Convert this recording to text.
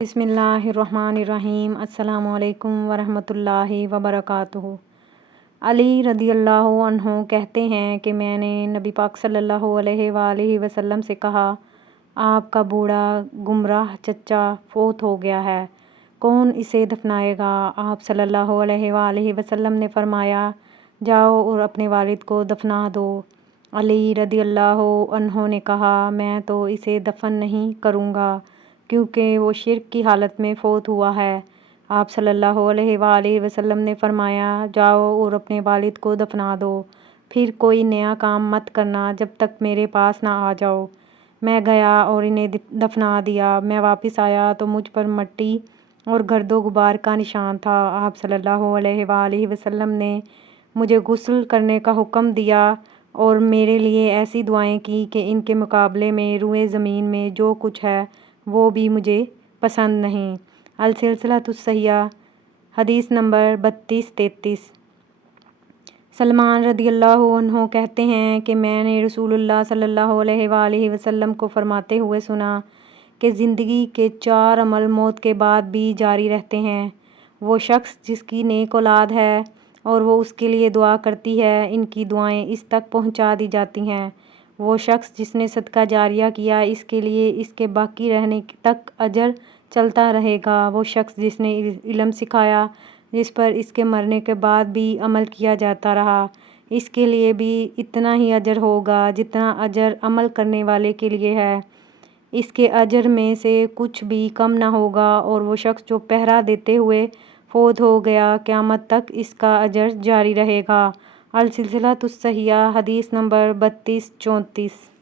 بسم اللہ الرحمن الرحیم۔ السلام علیکم ورحمۃ اللہ وبرکاتہ۔ علی رضی اللہ عنہ کہتے ہیں کہ میں نے نبی پاک صلی اللہ علیہ وآلہ وسلم سے کہا، آپ کا بوڑھا گمراہ چچا فوت ہو گیا ہے، کون اسے دفنائے گا؟ آپ صلی اللہ علیہ وآلہ وسلم نے فرمایا، جاؤ اور اپنے والد کو دفنا دو۔ علی رضی اللہ عنہ نے کہا، میں تو اسے دفن نہیں کروں گا کیونکہ وہ شرک کی حالت میں فوت ہوا ہے۔ آپ صلی اللہ علیہ وآلہ وسلم نے فرمایا، جاؤ اور اپنے والد کو دفنا دو، پھر کوئی نیا کام مت کرنا جب تک میرے پاس نہ آ جاؤ۔ میں گیا اور انہیں دفنا دیا۔ میں واپس آیا تو مجھ پر مٹی اور گرد و غبار کا نشان تھا۔ آپ صلی اللہ علیہ وآلہ وسلم نے مجھے غسل کرنے کا حکم دیا اور میرے لیے ایسی دعائیں کی کہ ان کے مقابلے میں روئے زمین میں جو کچھ ہے وہ بھی مجھے پسند نہیں۔ السلسلۃ الصحیحہ، حدیث نمبر 3233۔ سلمان رضی اللہ عنہ کہتے ہیں کہ میں نے رسول اللہ صلی اللہ علیہ وآلہ وسلم کو فرماتے ہوئے سنا کہ زندگی کے 4 عمل موت کے بعد بھی جاری رہتے ہیں۔ وہ شخص جس کی نیک اولاد ہے اور وہ اس کے لیے دعا کرتی ہے، ان کی دعائیں اس تک پہنچا دی جاتی ہیں۔ وہ شخص جس نے صدقہ جاریہ کیا، اس کے لیے اس کے باقی رہنے تک اجر چلتا رہے گا۔ وہ شخص جس نے علم سکھایا، جس پر اس کے مرنے کے بعد بھی عمل کیا جاتا رہا، اس کے لیے بھی اتنا ہی اجر ہوگا جتنا اجر عمل کرنے والے کے لیے ہے، اس کے اجر میں سے کچھ بھی کم نہ ہوگا۔ اور وہ شخص جو پہرا دیتے ہوئے فوت ہو گیا، قیامت تک اس کا اجر جاری رہے گا۔ السلسلۃ الصحیحہ، حدیث نمبر 3234۔